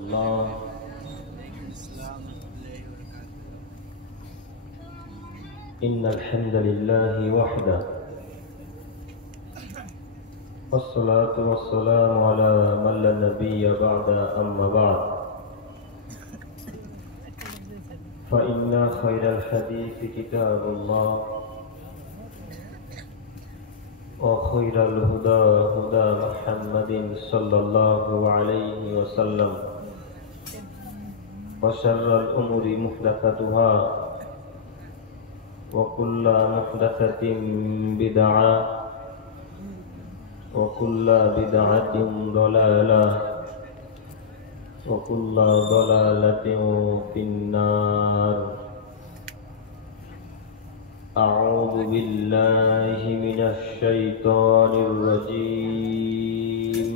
الله إن الحمد لله وحده والصلاة والسلام على من لا نبي بعد أما بعد فإن خير الحديث كتاب الله وخير الهدى هدى محمد صلى الله عليه وسلم وشر الأمور محدثاتها وكل محدثة بدعة وكل بدعة ضلالة وكل ضلالة في النار. أعوذ بالله من الشيطان الرجيم.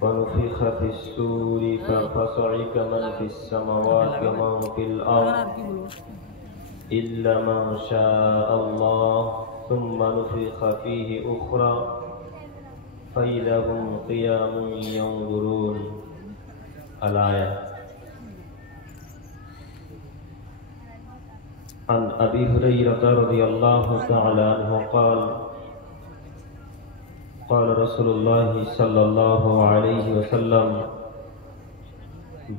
ونفخ في الصور فصعق من في السماوات ومن في الأرض إلا من شاء الله ثم نفخ فيه أخرى فإذا هم قيام ينظرون. الآية. عن أبي هريرة رضي الله تعالى عنه قال قال رسول الله صلى الله عليه وسلم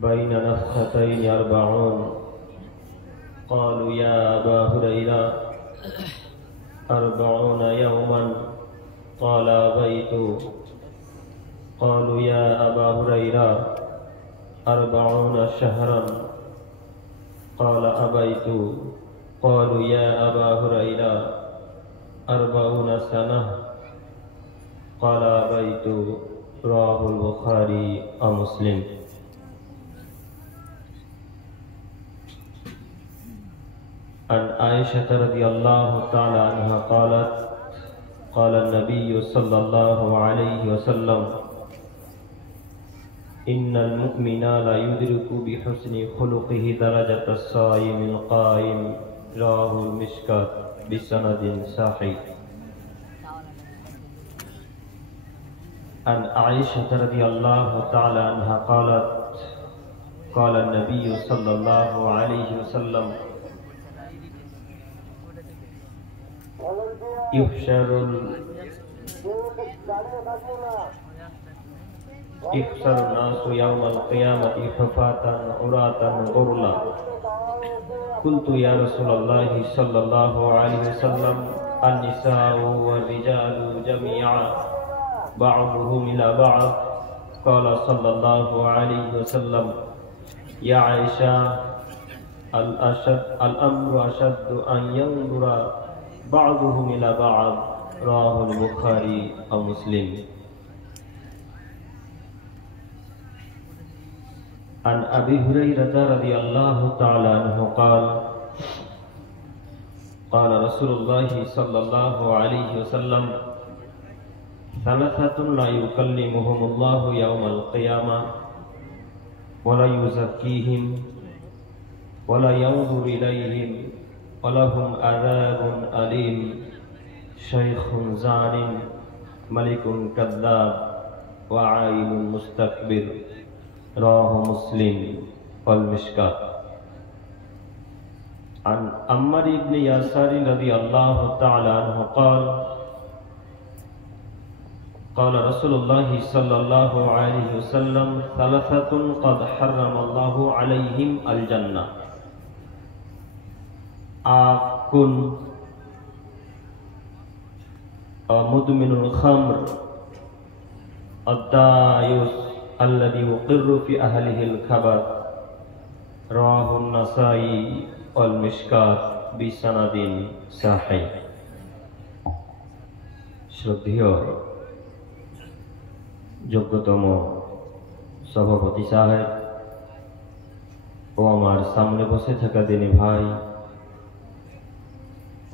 بين نفختين 40. قالوا يا أبا هريرة 40 يوما قال أبيت. قالوا يا أبا هريرة 40 شهرا قال أبيت. قالوا يا أبا هريرة 40 سنة قال أبيت. رواه البخاري ومسلم. عن عائشة رضي الله تعالى عنها قالت قال النبي صلى الله عليه وسلم إن المؤمن لا يدرك بحسن خلقه درجة الصائم القائم. رواه المشكاة بسند صحيح. عن عائشة رضي الله تعالى عنها قالت قال النبي صلى الله عليه وسلم يحشر الناس يوم القيامة حفاة عراة غرلا. قلت يا رسول الله صلى الله عليه وسلم النساء والرجال جميعا بعضهم إلى بعض. قال صلى الله عليه وسلم يا عائشة الأمر أشد أن ينظر بعضهم إلى بعض. رواه البخاري ومسلم. عن أبي هريرة رضي الله تعالى عنه قال قال رسول الله صلى الله عليه وسلم ثلاثة لا يكلمهم الله يوم القيامة ولا يزكيهم ولا ينظر إليهم ولهم عذاب أليم شيخ زان ملك كذاب وعائل مستكبر. رواه مسلم والمشكاة. عن عمار بن ياسر رضي الله تعالى عنه قال قال رسول الله صلى الله عليه وسلم ثلاثة قد حرم الله عليهم الجنة آكل مدمن الخمر الدايس الذي يقر في أهله الكبر. رواه النسائي والمشكاة بسند صحيح. শ্রদ্ধেয় যোগ্যতম সভাপতি সাহেব ও আমার সামনে বসে থাকা দিনী ভাই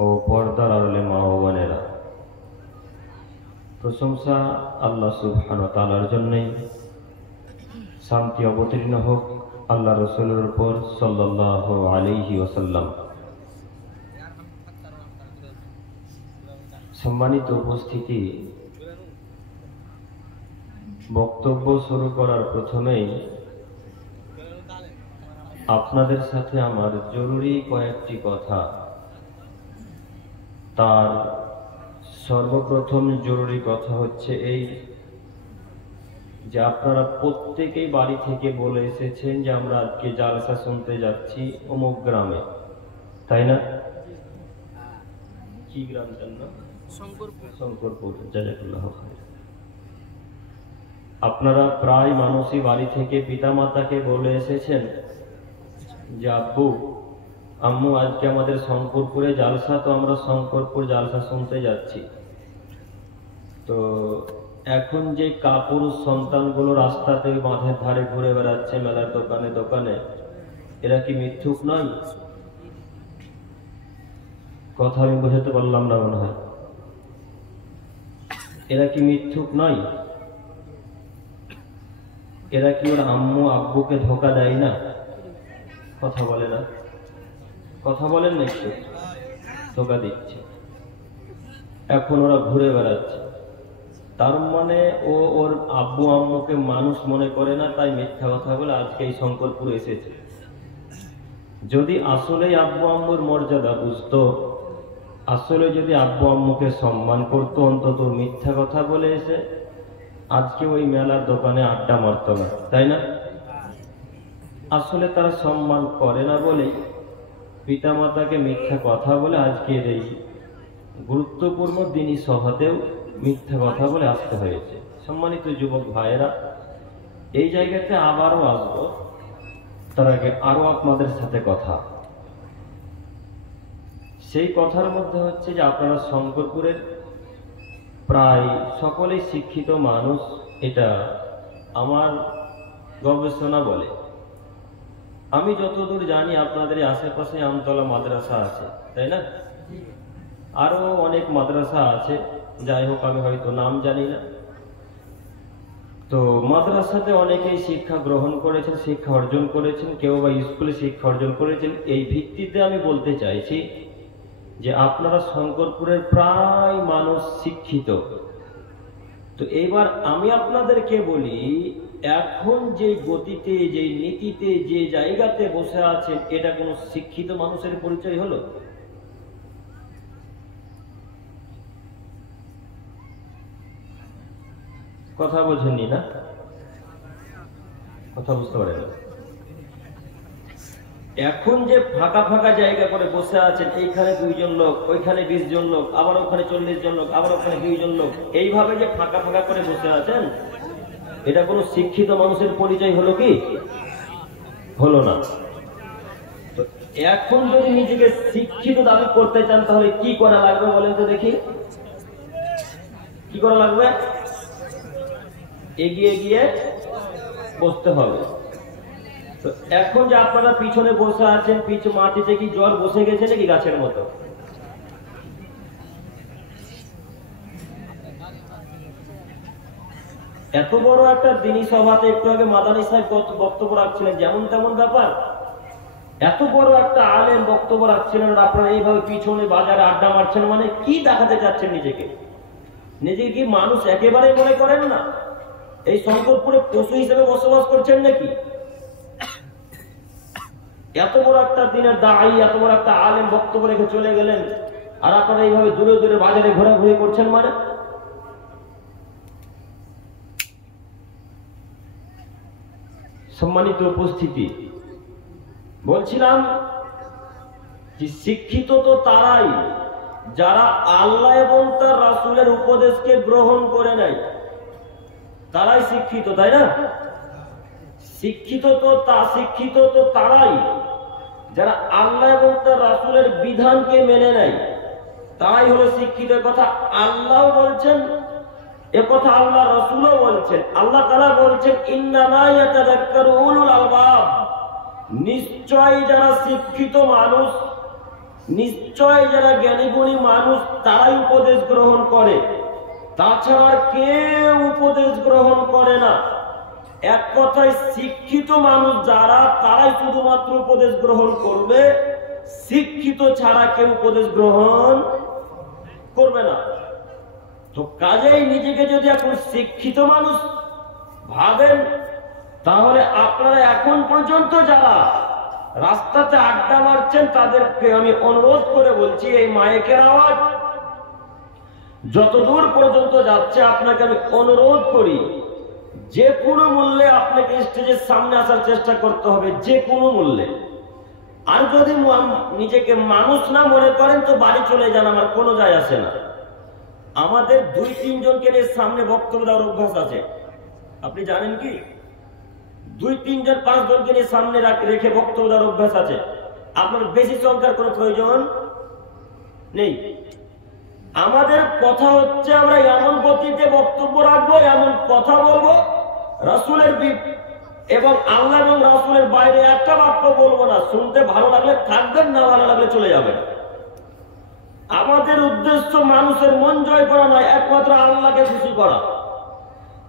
ও পর্দার আড়ালে মা ও বোনেরা, প্রশংসা আল্লাহ সুবহানাহু ওয়া তাআলার জন্যই। শান্তি অবতীর্ণ হোক আল্লাহ রাসূলের উপর সাল্লাল্লাহু আলাইহি ওয়াসাল্লাম। সম্মানিত উপস্থিতি, বক্তব্য শুরু করার প্রথমেই আপনাদের সাথে আমার জরুরি কয়েকটি কথা। তার সর্বপ্রথম জরুরি কথা হচ্ছে এই যে আপনারা প্রত্যেকেই বাড়ি থেকে বলে এসেছেন যে আমরা আজকে জালসা শুনতে যাচ্ছি অমুক গ্রামে, তাই না? কি গ্রাম জান না? শঙ্করপুর। জাযাকাল্লাহ খাইর। আপনারা প্রায় মানুষই বাড়ি থেকে পিতামাতাকে বলে এসেছেন যে আব্বু আম্মু আজকে আমাদের শঙ্করপুরে জালসা, তো আমরা শঙ্করপুর জালসা শুনতে যাচ্ছি। তো এখন যে কাপুরুষ সন্তানগুলো রাস্তাতে বাঁধের ধারে ঘুরে বেড়াচ্ছে, মেলার দোকানে দোকানে, এরা কি মিথ্যুক নয়? কথা আমি বোঝাতে পারলাম না মনে হয়। এরা কি মিথ্যুক নয়? এরা কি ওর আম্মু আব্বুকে ধোকা দেয় না? কথা বলে না? কথা বলেন না? একটু ধোকা দিচ্ছে। এখন ওরা ঘুরে বেড়াচ্ছে, তার মানে ও ওর আব্বু আম্মুকে মানুষ মনে করে না, তাই মিথ্যা কথা বলে আজকে এই শঙ্করপুর এসেছে। যদি আসলেই আব্বু আম্মুর মর্যাদা বুঝতো, আসলে যদি আব্বু আম্মুকে সম্মান করতো, অন্তত মিথ্যা কথা বলে এসে আজকে ওই মেলার দোকানে আড্ডা মারতো না, তাই না? আসলে তারা সম্মান করে না বলে পিতামাতাকে মিথ্যা কথা বলে আজকের এই গুরুত্বপূর্ণ দিনই সভাতেও মিথ্যা কথা বলে আসতে হয়েছে। সম্মানিত যুবক ভাইয়েরা, এই জায়গাতে আবারও আসবো, তার আগে আরো আপনাদের সাথে কথা। সেই কথার মধ্যে হচ্ছে যে আপনারা শঙ্করপুরের প্রায় সকলেই শিক্ষিত মানুষ, এটা আমার গবেষণা বলে। আমি যতদূর জানি আপনাদের আশেপাশে আমতলা মাদ্রাসা আছে, তাই না? আরো অনেক মাদ্রাসা আছে, যাই হোক আমি হয়তো নাম জানি না। তো মাদ্রাসাতে অনেকেই শিক্ষা গ্রহণ করেছেন, শিক্ষা অর্জন করেছেন, কেউ বা স্কুলে শিক্ষা অর্জন করেছেন। এই ভিত্তিতে আমি বলতে চাইছি যে আপনারা শঙ্করপুরের প্রায় মানুষ শিক্ষিত। তো এইবার আমি আপনাদেরকে বলি, এখন যে গতিতে, যে নীতিতে, যে জায়গাতে বসে আছেন, এটা কোনো শিক্ষিত মানুষের পরিচয় হলো? কথা বোঝেননি না? কথা বুঝতে পারেন? এখন যে ফাঁকা ফাঁকা জায়গা করে বসে আছেন, এইখানে 2 জন লোক, ওইখানে 20 জন লোক, আবার ওখানে 40 জন লোক, আবার ওখানে 2 জন লোক, এইভাবে যে ফাঁকা ফাঁকা করে বসে আছেন, এটা কোনো শিক্ষিত মানুষের পরিচয় হলো কি? হলো না। তো এখন যদি নিজেকে শিক্ষিত দাবি করতে চান, তাহলে কি করা লাগবে বলেন তো দেখি? কি করা লাগবে? এগিয়ে গিয়ে বসতে হবে। তো এখন যে আপনারা পিছনে বসে আছেন, পিছু মাটিতে কি জ্বর বসে গেছে নাকি গাছের মতো? এত বড় একটা দিনী সভাতে একটু আগে মাদানী সাহেব বক্তব্য রাখছিলেন, যেমন তেমন ব্যাপার। এত বড় একটা আলেম বক্তব্য রাখছিলেন, আপনারা এইভাবে পিছনে বাজারে আড্ডা মারছেন, মানে কি দেখাতে চাচ্ছেন নিজেকে? নিজেকে কি মানুষ একেবারে মনে করেন না? এই শঙ্করপুরে পশু হিসেবে বসবাস করছেন নাকি? এত বড় একটা দিনের দায়ী, এত বড় একটা আলেম বক্তব্য রেখে চলে গেলেন, আর আপনারা এইভাবে দূরে দূরে বাজারে ঘোরাঘুরি করছেন, মানে? সম্মানিত উপস্থিতি, বলছিলাম যে শিক্ষিত তো তারাই যারা আল্লাহ এবং তার রাসূলের উপদেশকে গ্রহণ করে নেয়, তারাই শিক্ষিত, তাই না? শিক্ষিত তো তারাই যারা আল্লাহ এবং তার রাসূলের বিধানকে মেনে নেয়, তারাই হলো শিক্ষিত। কথা আল্লাহ বলছেন, এ কথা আল্লাহ রাসূলও বলছেন। আল্লাহ তাআলা বলছেন, ইন্নামা ইয়াতাযাক্কারু উলুল আলবাব, নিশ্চয় যারা শিক্ষিত মানুষ, নিশ্চয় যারা জ্ঞানীগুণী মানুষ, তারাই উপদেশ গ্রহণ করে, তাছাড়া কেউ উপদেশ গ্রহণ করে না। এক কথায় শিক্ষিত মানুষ যারা, তারাই শুধুমাত্র উপদেশ গ্রহণ করবে, শিক্ষিত ছাড়া কেউ উপদেশ গ্রহণ করবে না। তো কাজেই নিজেকে যদি এখন শিক্ষিত মানুষ ভাবেন তাহলে আপনারা এখন পর্যন্ত যারা রাস্তাতে আড্ডা মারছেন তাদেরকে আমি অনুরোধ করে বলছি, এই মাইকের আওয়াজ যতদূর পর্যন্ত যাচ্ছে আপনাকে আমি অনুরোধ করি, যে কোনো মূল্যে আপনাকে স্টেজের সামনে আসার চেষ্টা করতে হবে, যে কোনো মূল্যে। আর যদি নিজেকে মানুষ না মনে করেন তো বাড়ি চলে যান, আমার কোনো যায় আসে না। আমাদের 2-3 জনকে নিয়ে সামনে বক্তব্য দেওয়ার অভ্যাস আছে, আপনি জানেন কি? 2-3 জন 5 জনকে নিয়ে সামনে রেখে বক্তব্য দেওয়ার অভ্যাস আছে। আপনার বেশি সংখ্যার কোনো প্রয়োজন নেই। আমাদের কথা হচ্ছে আমরা এমন গতিতে বক্তব্য রাখবো, এমন কথা বলবো, রাসূলের এবং আল্লাহ এবং রাসূলের বাইরে একটা বাক্য বলবো না। শুনতে ভালো লাগলে থাকবেন, না ভালো লাগলে চলে যাবেন। আমাদের উদ্দেশ্য মানুষের মন জয় করা নয়, একমাত্র আল্লাহকে খুশি করা।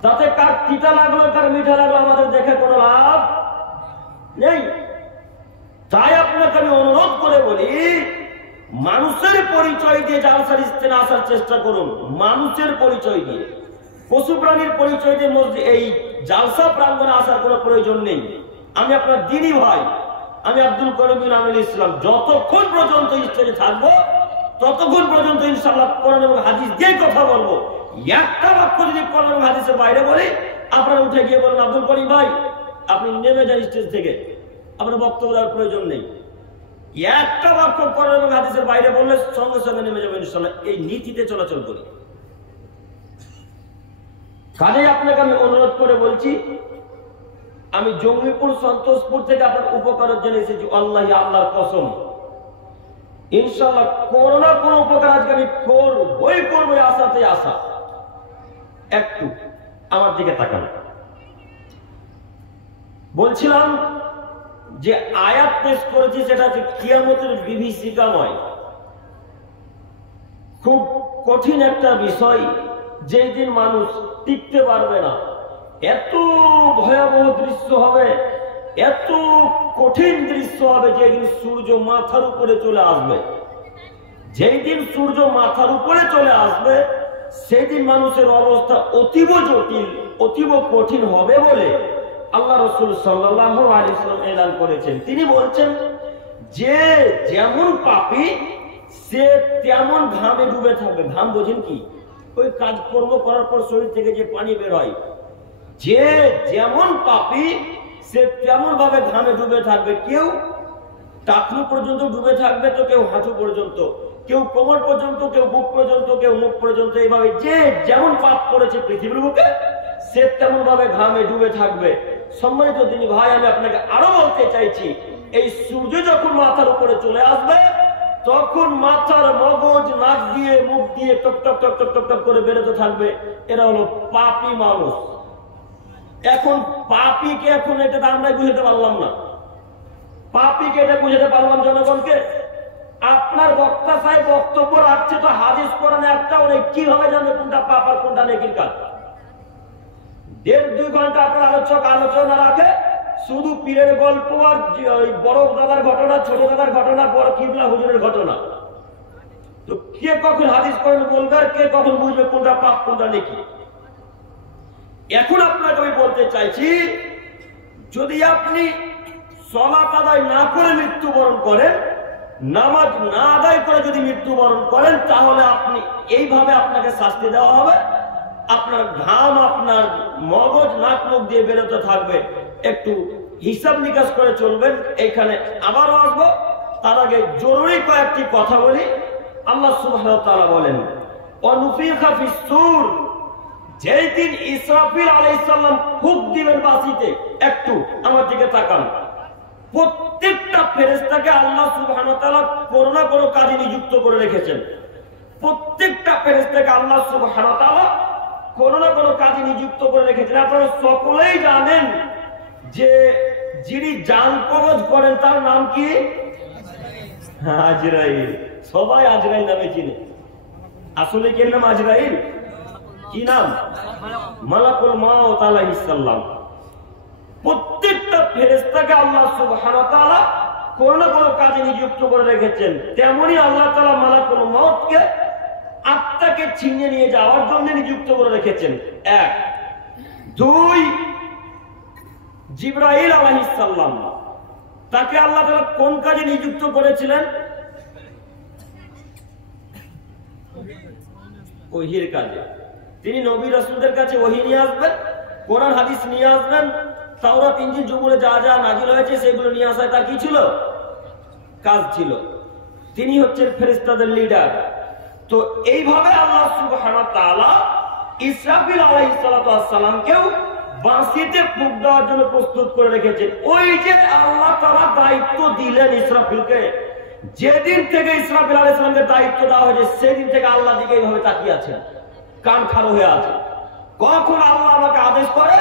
তাতে কার তিতা লাগলো কার মিঠা লাগলো আমাদের দেখে কোনো লাভ নেই। তাই আপনাকে আমি অনুরোধ করে বলি, মানুষের পরিচয় দিয়ে জালসার স্থানে আসার চেষ্টা করুন, মানুষের পরিচয় দিয়ে। পশু প্রাণীর পরিচয় দিয়ে এই জালসা প্রাঙ্গণে আসার কোনো প্রয়োজন নেই। আমি আপনার দিনী ভাই, আমি আব্দুল করিম বিন আমিনুল ইসলাম। যতক্ষণ পর্যন্ত স্টেজে থাকবো ততক্ষণ পর্যন্ত ইনশাআল্লাহ কোরআন এবং হাদিস দিয়ে কথা বলবো। একটা বাক্য যদি কোরআন এবং হাদিসের বাইরে বলি, আপনারা উঠে গিয়ে বলুন, আব্দুল করিম ভাই আপনি নেমে যান স্টেজ থেকে, আপনার বক্তব্য দেওয়ার প্রয়োজন নেই। একটা বাক্য কোরআন এবং হাদিসের বাইরে বললে সঙ্গে সঙ্গে নেমে যাবেন ইনশাআল্লাহ। এই নীতিতে চলাচল করি। কাজেই আপনাকে আমি অনুরোধ করে বলছি, আমি জঙ্গিপুর সন্তোষপুর থেকে আপনার উপকারের জন্য এসেছি। আল্লাহি আল্লাহর কসম, ইনশাআল্লাহ কোনো না কোনো উপকার আজকে আমি করবই করবো। আশাতে আশা। একটু আমার দিকে তাকান। বলছিলাম যে আয়াত পেশ করেছি সেটা হচ্ছে কিয়ামতের বিভীষিকাময়, খুব কঠিন একটা বিষয়, যেই দিন মানুষ টিকতে পারবে না। এত ভয়াবহ দৃশ্য হবে, এত কঠিন দৃশ্য হবে, যেদিন সূর্য মাথার উপরে চলে আসবে। যেই দিন সূর্য মাথার উপরে চলে আসবে সেই দিন মানুষের অবস্থা অতীব জটিল, অতীব কঠিন হবে বলে আল্লাহ রাসূল সাল্লাল্লাহু আলাইহি ওয়াসাল্লাম এলান করেছেন। তিনি বলছেন যে যেমন পাপী সে তেমন ঘামে ডুবে থাকবে। ঘাম বোঝেন কি? ওই কাজকর্ম করার পর শরীর থেকে যে পানি বের হয়। যে যেমন পাপী সে তেমন ভাবে ঘামে ডুবে থাকবে। কেউ টাকলু পর্যন্ত ডুবে থাকবে, তো কেউ হাঁটু পর্যন্ত, কেউ কোমর পর্যন্ত, কেউ বুক পর্যন্ত, কেউ মুখ পর্যন্ত। এইভাবে যে যেমন পাপ করেছে পৃথিবীর বুকে সে তেমন ভাবে ঘামে ডুবে থাকবে। সম্মানিত দিনী ভাই, আমি আপনাকে আরো বলতে চাইছি, এই সূর্য যখন মাথার উপরে চলে আসবে তখন মাথার মগজ নাক দিয়ে মুখ দিয়ে top top top top top top করে বেরোতে থাকবে। এরা হলো পাপী মানুষ। এখন পাপীকে এখন এটা আমরা বুঝাতে পারলাম না, পাপীকে এটা বুঝাতে পারলাম জনগণকে। আপনার বক্তা সাহেব বক্তব্য রাখছে তো হাদিস কোরআনে একটাও নেই, কিভাবে জানবে কোনটা পাপ আর কোনটা নেকির কাজ? 1.5-2 ঘন্টা আপনার আলোচনা রাখে শুধু পীরের গল্প আর বড় দাদার ঘটনা, ছোট দাদার ঘটনা, বড় কিবলা হুজুরের ঘটনা। তো কে কখন হাদিস কোরআন বলবে আর কে কখন বুঝবে কোনটা পাপ কোনটা নেকি? এখন আপনাকে আমি বলতে চাইছি, যদি আপনি সালাত আদায় না করে মৃত্যুবরণ করেন, নামাজ না আদায় করে যদি মৃত্যুবরণ করেন, তাহলে আপনি এইভাবে আপনাকে শাস্তি দেওয়া হবে। আপনার ঘাম আপনার মগজ নাক মুখ দিয়ে বেরোতে থাকবে। একটু হিসাব নিকাশ করে চলবেন। এখানে আবারও আসবো, তার আগে জরুরি কয়েকটি কথা বলি। আল্লাহ সুবহানাহু ওয়া তাআলা বলেন, অনুফিখা ফিস সূর, যেই দিন ইসরাফিল আলাইহিস সালাম ফুঁক দিবেন বাঁশিতে, একটু আমার দিকে তাকান। প্রত্যেকটা ফেরেশতাকে আল্লাহ সুবহানাহু ওয়া তাআলা কোনো না কোনো কাজে নিযুক্ত করে রেখেছেন। প্রত্যেকটা ফেরেশতাকে আল্লাহ সুবহানাহু ওয়া তাআলা কোনো না কোনো কাজে নিযুক্ত করে রেখেছেন। আপনারা সকলেই জানেন যে যিনি জান কবজ করেন তার নাম কি? আজরাইল। সবাই আজরাইল নামে চিনে। আসলে কি নাম আজরাইল? কি নাম? মালাকুল মাউত আলাইহিস সালাম। প্রত্যেকটা ফেরেশতাকে আল্লাহ সুবহানাহু ওয়া তাআলা কোন না কোন কাজে নিযুক্ত করে রেখেছেন। তেমনি আল্লাহ তাআলা মালাকুল মাউতকে আত্মাকে ছিনিয়ে নিয়ে যাওয়ার জন্য নিযুক্ত করে রেখেছেন। 1 2 জিবরাইল আলাইহিস সালাম, তাকে আল্লাহ তাআলা কোন কাজে নিযুক্ত করেছিলেন? ওহীর কাজে। তিনি নবী রাসূলদের কাছে ওহী নিয়ে আসবেন, কোরআন হাদিস নিয়ে আসবেন, তাওরাত ইনজিল জবুরে যা যা নাজিল হয়েছে সেগুলো নিয়ে আসা তার কি ছিল? কাজ ছিল। তিনি হচ্ছেন ফেরেশতাদের লিডার। তো এইভাবে আল্লাহ সুবহানাহু ওয়া তাআলা ইসরাফিল আলাইহিস সালাতু ওয়াস সালামকেও বাঁশিতে ফুঁক দেওয়ার জন্য প্রস্তুত করে রেখেছেন। ওই যে আল্লাহ তাআলা দায়িত্ব দিলেন ইসরাফিলকে, যেদিন থেকে ইসরাফিল আলাইহিস সালামকে দায়িত্ব দেওয়া হয়েছে সেদিন থেকে আল্লাহ দিকে এইভাবে তাকিয়ে আছেন, কান খাড়া হয়ে আছে। কখন আল্লাহ আমাকে আদেশ করে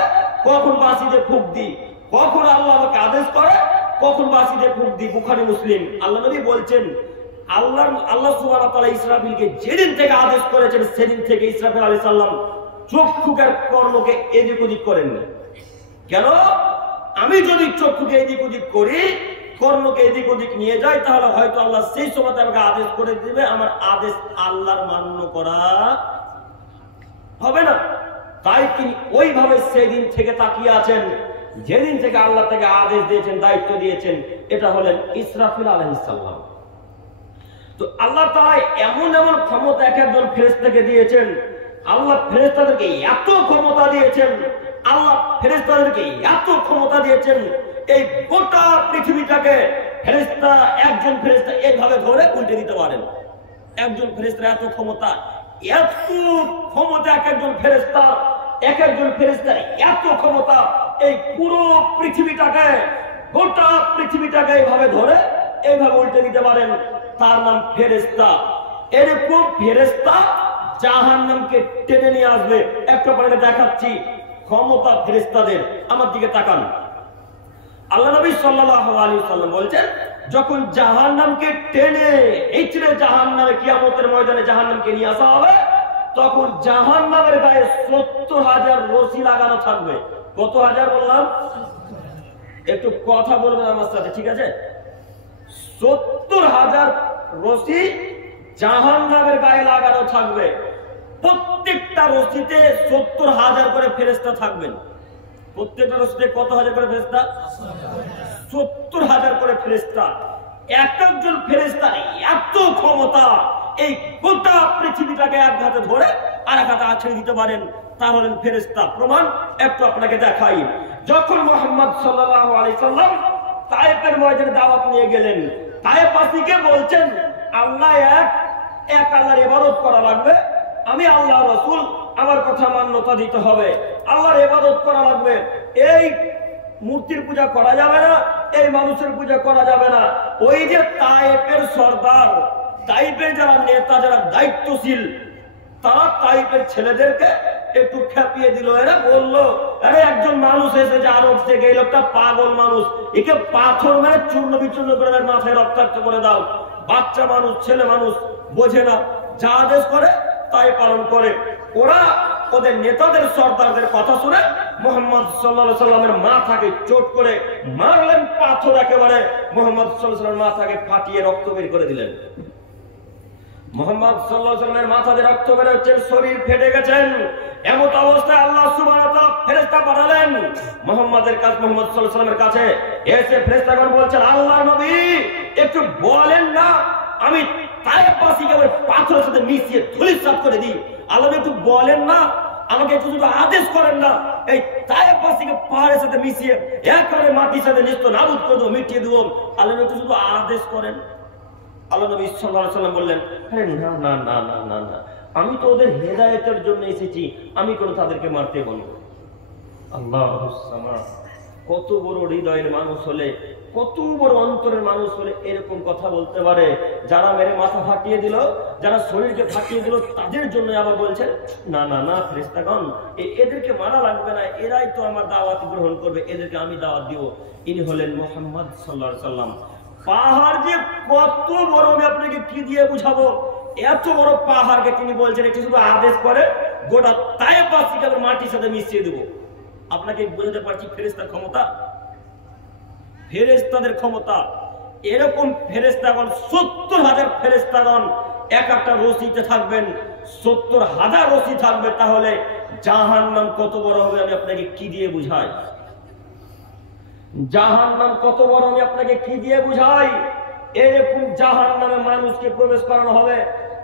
কখন বাঁশিতে ফুঁক দিই, কখন আল্লাহ আমাকে আদেশ করে কখন বাঁশিতে ফুঁক দিই। বুখারী মুসলিম। আল্লাহ নবী বলছেন আল্লাহ সুবহানাহু ওয়া তাআলা ইসরাফিলকে যেদিন থেকে আদেশ করেছেন সেদিন থেকে ইসরাফিল আলাইহিস সালাম চক্ষুকের কর্ণকে এদিক ওদিক করেননি। কেন? আমি যদি চক্ষুকে এদিক ওদিক করি, কর্ণকে এদিক ওদিক নিয়ে যাই, তাহলে হয়তো আল্লাহ সেই সময় আমাকে আদেশ করে দিবে, আমার আদেশ আল্লাহর মান্য করা হবে না। তাই তিনি ওইভাবে সেদিন থেকে তাকিয়ে আছেন যেদিন থেকে আল্লাহ থেকে আদেশ দিয়েছেন, দায়িত্ব দিয়েছেন। এটা হলেন ইসরাফিল আলাইহিস সালাম। তো আল্লাহ তাআলা এমন এমন ক্ষমতা এক একজন ফেরেশতাকে দিয়েছেন। আল্লাহ ফেরেশতাদেরকে এত ক্ষমতা দিয়েছেন, আল্লাহ ফেরেশতাদেরকে এত ক্ষমতা দিয়েছেন, এই গোটা পৃথিবীটাকে ফেরেশতা একজন ফেরেশতা এইভাবে ধরে উল্টে দিতে পারেন। একজন ফেরেশতার এত ক্ষমতা এক একজন ফেরেশতা, এক একজন ফেরেশতার এত ক্ষমতা, এই পুরো পৃথিবীটাকে, গোটা পৃথিবীটাকে এইভাবে ধরে এইভাবে উল্টে দিতে পারেন। তার নাম ফেরেশতা। এরকম ফেরেশতা জাহান্নামকে টেনে নিয়ে আসবে। একটা পরে দেখাচ্ছি ক্ষমতা ফেরেশতাদের। আমার দিকে তাকান। আল্লাহ নবী সাল্লাল্লাহু আলাইহি ওয়াসাল্লাম বলছেন, যখন জাহান্নামকে টেনে এইচড়ে জাহান্নামে কিয়ামতের ময়দানে জাহান্নামকে নিয়ে আসা হবে, তখন জাহান্নামের গায়ে ৭০,০০০ রশি লাগানো থাকবে। কত হাজার বললাম? একটু কথা বলবেন আমার সাথে, ঠিক আছে? ৭০,০০০ রশি জাহান্নামের গায়ে লাগানো থাকবে। প্রত্যেকটা রশিতে ৭০,০০০ করে ফেরেশতা থাকবেন। প্রত্যেকটা রশিতে কত হাজার করে ফেরেশতা? ৭০,০০০ করে ফেরেশতা। এক একজন ফেরেশতার এত ক্ষমতা, এই গোটা পৃথিবীটাকে এক হাতে ধরে আর এক হাতে আছড়ে দিতে পারেন। তার হলেন ফেরেশতা। প্রমাণ একটু আপনাকে দেখাই। যখন মুহাম্মদ সাল্লাল্লাহু আলাইহি সাল্লাম তায়েফের ময়দানে দাওয়াত নিয়ে গেলেন, তায়েফবাসীকে বলছেন আল্লাহ এক আল্লাহর ইবাদত করা লাগবে, আমি আল্লাহ রাসূল, আমার কথা মান্যতা দিতে হবে, আল্লাহর ইবাদত করা লাগবে। এই মূর্তির পূজা করা যাবে না, এই মানুষের পূজা করা যাবে না। ওই যে তায়েফের সরদার, তায়েফের যারা নেতা, যারা দায়িত্বশীল, তারা তায়েফের ছেলেদেরকে একটু খেপিয়ে দিল। এরা বললো, আরে একজন মানুষ এসেছে আরব থেকে, এই লোকটা পাগল মানুষ, একে পাথর মেরে চূর্ণ বিচূর্ণ করে মাথায় রক্তাক্ত করে দাও। বাচ্চা মানুষ, ছেলে মানুষ, বোঝে না, যা আদেশ করে তাই পালন করে। ওরা ওদের নেতাদের, সরদারদের কথা শুনে মুহাম্মদ সাল্লাল্লাহু আলাইহি সাল্লামের মাথাকে চোট করে মারলেন, পাথর একেবারে মুহাম্মদ সাল্লাল্লাহু আলাইহি সাল্লামের মাথাকে ফাটিয়ে রক্ত বের করে দিলেন। মুহাম্মদ সাল্লাল্লাহু আলাইহি সাল্লামের মাথা দিয়ে রক্ত বের হচ্ছে, শরীর ফেটে গেছেন। এমন অবস্থায় আল্লাহ সুবহানাহু ওয়া তাআলা ফেরেশতা পাঠালেন মুহাম্মদের কাছে, মুহাম্মদ সাল্লাল্লাহু আলাইহি সাল্লামের কাছে এসে ফেরেশতাগণ বলছেন, আল্লাহর নবী একটু বলেন না, আমি তায়েফবাসীকে ওই পাথরের সাথে মিশিয়ে ধূলিসাৎ করে দিই। আল্লাহ একটু বলেন না, আমাকে একটু শুধু আদেশ করেন না, এই তায়েফবাসীকে পাহাড়ের সাথে মিশিয়ে একেবারে মাটির সাথে নেস্তনাবুদ করে দেবো, মিটিয়ে দেবো। আল্লাহ একটু শুধু আদেশ করেন। আল্লাহ নবী সাল্লাল্লাহু আলাইহি সাল্লাম বললেন, আরে না না না না না না, আমি তো ওদের হেদায়েতের জন্য এসেছি, আমি কোনো তাদেরকে মারতে বলবো। আল্লাহুস সামাদ। কত বড় হৃদয়ের মানুষ হলে, কত বড় অন্তরের মানুষ হলে এরকম কথা বলতে পারে? যারা মেরে মাথা ফাটিয়ে দিল, যারা শরীরকে ফাটিয়ে দিল, তাদের জন্য আবার বলছেন না না না ফেরেশতাগণ, এদেরকে মারা লাগবে না, এরাই তো আমার দাওয়াত গ্রহণ করবে, এদেরকে আমি দাওয়াত দিব। ইনি হলেন মুহাম্মদ সাল্লাল্লাহু আলাইহি সাল্লাম। পাহাড় যে কত বড়, আমি আপনাকে কি দিয়ে বুঝাবো? এত বড় পাহাড়কে তিনি বলছেন একটু শুধু আদেশ করে গোটা তায়েফবাসীকে আবার মাটির সাথে মিশিয়ে দেবো। আপনাকে বোঝাতে পারছি ফেরেশতার ক্ষমতা, ফেরেশতাদের ক্ষমতা। এরকম ফেরেশতাগণ ৭০,০০০ ফেরেশতাগণ এক একটা রশিতে থাকবেন, ৭০,০০০ রশি থাকবে। তাহলে জাহান্নাম কত বড় হবে আমি আপনাকে কি দিয়ে বুঝাই? জাহান্নাম কত বড় আমি আপনাকে কি দিয়ে বুঝাই। এরকম জাহান্নামে মানুষকে প্রবেশ করানো হবে,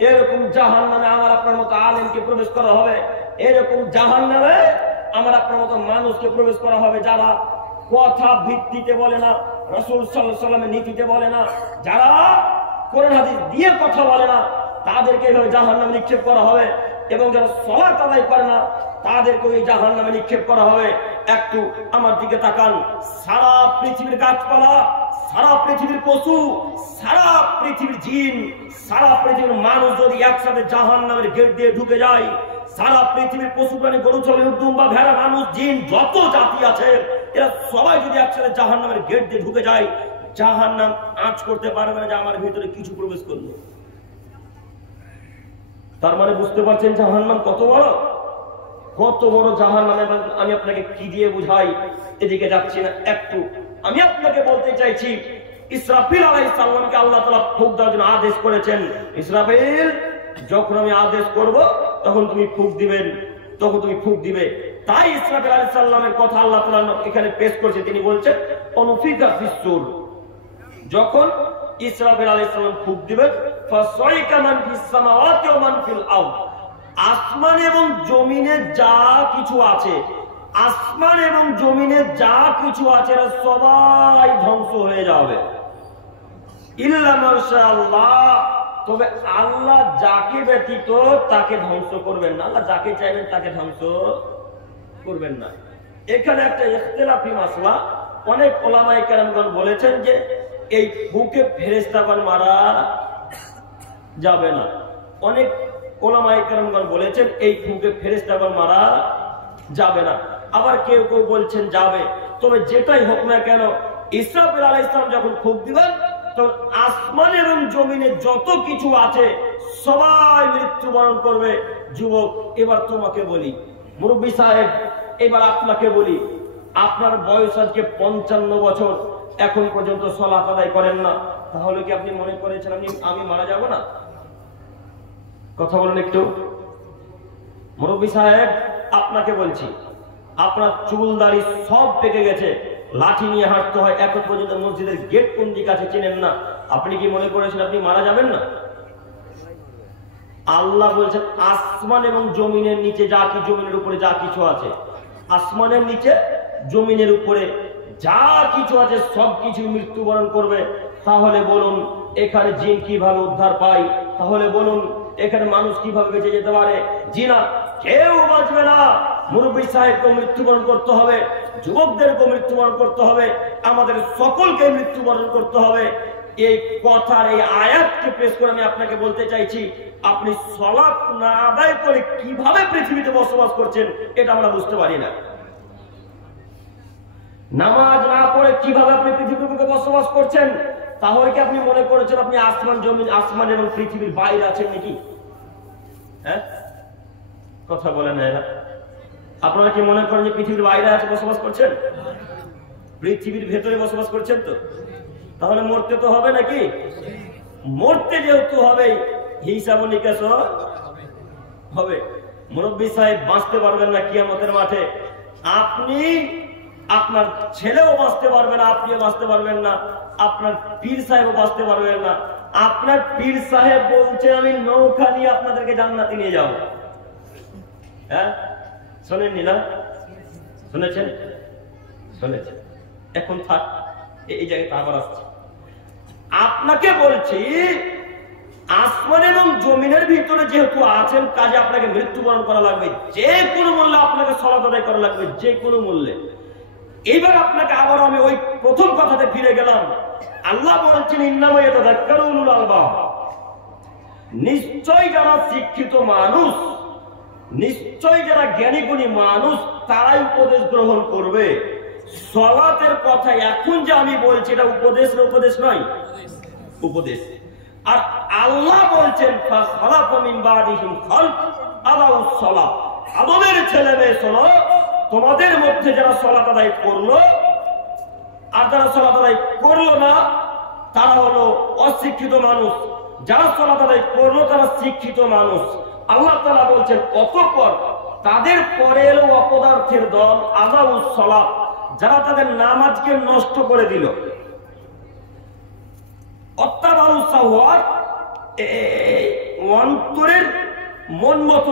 এরকম জাহান্নামে আমার আপনার মতো আলেমকে প্রবেশ করা হবে, এরকম জাহান্নামে আমার আপনার মতো মানুষকে প্রবেশ করা হবে যারা কথা ভিত্তিতে বলে না, রাসূল সাল্লাল্লাহু আলাইহি ওয়াসাল্লামের নীতিতে বলে না, যারা কোরআন হাদিস দিয়ে কথা বলে না, তাদেরকে এইভাবে জাহান্নামে নিক্ষেপ করা হবে। এবং যারা সালাত আদায় করে না, তাদেরকে ওই জাহান্নামে নিক্ষেপ করা হবে। একটু আমার দিকে তাকান, সারা পৃথিবীর গাছপালা, সারা পৃথিবীর পশু, সারা পৃথিবীর জিন, সারা পৃথিবীর মানুষ যদি একসাথে জাহান্নামের গেট দিয়ে ঢুকে যায়, সারা পৃথিবীর পশু প্রাণী, গরু, ছাগল, উট, দুম্বা, ভেড়া, মানুষ, জিন, যত জাতি আছে, এরা সবাই যদি একসাথে জাহান্নামের গেট দিয়ে ঢুকে যায়, জাহান্নাম আঁচ করতে পারবে না যে আমার ভিতরে কিছু প্রবেশ করলো। তার মানে বুঝতে পারছেন জাহান্নাম কত বড়, কত বড় জাহান্নাম। আমি আপনাকে কি দিয়ে বুঝাই, এদিকে যাচ্ছি না। একটু আমি আপনাকে বলতে চাইছি, ইসরাফিল আলাইহিস সালামকে আল্লাহ তাআলা ফুঁক দেওয়ার জন্য আদেশ করেছেন। ইসরাফিল, যখন আমি আদেশ করব তখন তুমি ফুঁক দিবেন, তখন তুমি ফুঁক দিবে। তাই ইসরাফিল আলাইহিস সালামের কথা আল্লাহ তাআলা এখানে পেশ করেছে। তিনি বলছেন অনুফিকা ফিস-সূর, যখন ইসরাফিল আলাইহিস সালাম ফুঁক দিবেন, ফাসাইকা মান ফিস সামাওয়াতি ওয়া মান ফিল আরদ, আসমান এবং জমিনে যা কিছু আছে, আসমান এবং জমিনে যা কিছু আছে সবাই ধ্বংস হয়ে যাবে। ইল্লা মাশাআল্লাহ, তবে আল্লাহ যাকে ব্যতীত তাকে ধ্বংস করবেন না, আল্লাহ যাকে চাইবেন তাকে ধ্বংস করবেন না। এখানে একটা ইখতিলাফি মাসলা, অনেক উলামায়ে কেরামগণ বলেছেন যে এই ফুঁকে ফেরেশতাগণ মারা যাবে না। অনেক উলামায়ে কেরামগণ বলেছেন এই ফুঁকে ফেরেশতাগণ মারা যাবে না। আবার কেউ কেউ বলছেন যাবে। তবে যেটাই হোক না কেন, ইসরাফিল আলাইহিস সালাম যখন ফুঁক দিবেন, তখন আসমান এবং জমিনে যত কিছু আছে সবাই মৃত্যুবরণ করবে। যুবক, এবার তোমাকে বলি, মুরব্বী সাহেব, এবার আপনাকে বলি, আপনার বয়স আজকে 55 বছর, এখন পর্যন্ত সালাত আদায় করেন না, তাহলে কি আপনি মনে করেছেন আমি মারা যাব না? কথা বলেন একটু। মুরব্বী সাহেব, আপনাকে বলছি, আপনার চুল দাড়ি সব পেকে গেছে, লাঠি নিয়ে হাঁটতে হয়, এখন পর্যন্ত মসজিদের গেট কোন দিকে আছে চেনেন না, আপনি কি মনে করেছেন আপনি মারা যাবেন না? আল্লাহ বলছেন আসমান এবং জমিনের নিচে যা কি, জমিনের উপরে যা কিছু আছে, আসমানের নিচে জমিনের উপরে যা কিছু আছে সব কিছু মৃত্যুবরণ করবে। তাহলে বলুন এখানে জিন কিভাবে উদ্ধার পায়? তাহলে বলুন এখানে মানুষ কিভাবে বেঁচে যেতে পারে? জি না, কেউ বাঁচবে না। মুরব্বী সাহেবকে মৃত্যুবরণ করতে হবে, যুবকদেরকে মৃত্যুবরণ করতে হবে, আমাদের সকলকে মৃত্যুবরণ করতে হবে। এই কথার এই আয়াতকে পেশ করে আমি আপনাকে বলতে চাইছি, আপনি সালাত না আদায় করে কিভাবে পৃথিবীতে বসবাস করছেন এটা আমরা বুঝতে পারি না। নামাজ না পড়ে কিভাবে আপনি পৃথিবীতে বসবাস করছেন, তাহলে কি আপনি মনে করেছেন আপনি আসমান জমিন, আসমান এবং পৃথিবীর বাইরে আছেন নাকি? হ্যাঁ, কথা বলেন না। এরা আপনারা কি মনে করেন যে পৃথিবীর বাইরে আছে বসবাস করছেন? পৃথিবীর ভেতরে বসবাস করছেন তো? তাহলে মরতে তো হবে নাকি? মরতে যেহেতু হবে, হিসাব নিকাশ হবে। মুরব্বী সাহেব বাঁচতে পারবেন না কিয়ামতের মাঠে, আপনি, আপনার ছেলেও বাঁচতে পারবে না, আপনিও বাঁচতে পারবেন না, আপনার পীর সাহেবও বাঁচতে পারবেন না। আপনার পীর সাহেব বলছে আমি নৌকা নিয়ে আপনাদেরকে জান্নাতে নিয়ে যাব। হ্যাঁ, শোনেননি না? শুনেছেন? শুনেছেন। এখন থাক, এই জায়গায় আবার আসছে। আপনাকে বলছি আসমান এবং জমিনের ভিতরে যেহেতু আছেন, কাজে আপনাকে মৃত্যুবরণ করা লাগবে, যে কোনো মূল্যে আপনাকে সালাত আদায় করা লাগবে, যে কোনো মূল্যে। এইবার আপনাকে আবার আমি ওই প্রথম কথাতে ফিরে গেলাম। আল্লাহ বলছেন ইন্নামা ইয়াতাযাক্কারু উলুল আলবাব, নিশ্চয় যারা শিক্ষিত মানুষ, নিশ্চয় যারা জ্ঞানী গুণী মানুষ, তারাই উপদেশ গ্রহণ করবে। সালাতের কথা এখন যে আমি বলছি এটা উপদেশ না উপদেশ নয়? উপদেশ। আর আল্লাহ বলছেন ফাখালাফা মিন বাদিহিম খালফ আদাউস সালাত, আদমের ছেলে মেয়ে শোনো, তোমাদের মধ্যে যারা সালাত আদায় করলো আর যারা সালাত আদায় করলো না তারা হলো অশিক্ষিত মানুষ, যারা সালাত আদায় করলো তারা শিক্ষিত মানুষ। আল্লাহ তাআলা বলছেন অতঃপর তাদের পরে এলো অপদার্থের দল, আদাউস সালাত, যারা তাদের নামাজকে নষ্ট করে দিল। অন্তরের মন মতো